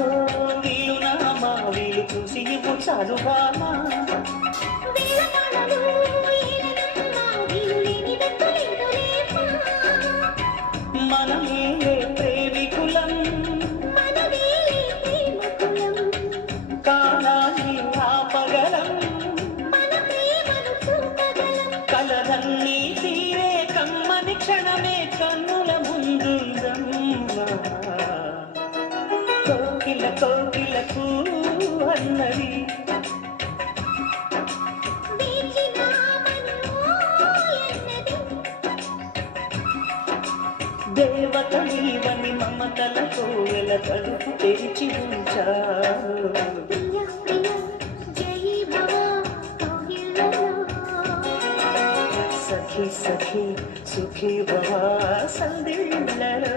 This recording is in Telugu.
ఓ వీలునామా వీలు చూసి ఇవ్వు చాలుగామా వేళమాడలు ఏలనమ్మా వీలు లేని దత్తు లేదులేమ్మా మనమేలే ప్రేమికులం మనదేలే ప్రేమకులం కాలాన్ని ఆపగలం మన ప్రేమను చూపగలం కలలన్నీ తీరే కమ్మని క్షణమే కన్నుల ముందుందమ్మా కోకిల కోకిలకు అన్నది దేవత నీవని మమతలతో ఎల తలుపు తెరిచి ఉంచారు సఖి సఖి సుఖీ భవ సందిళ్ళలో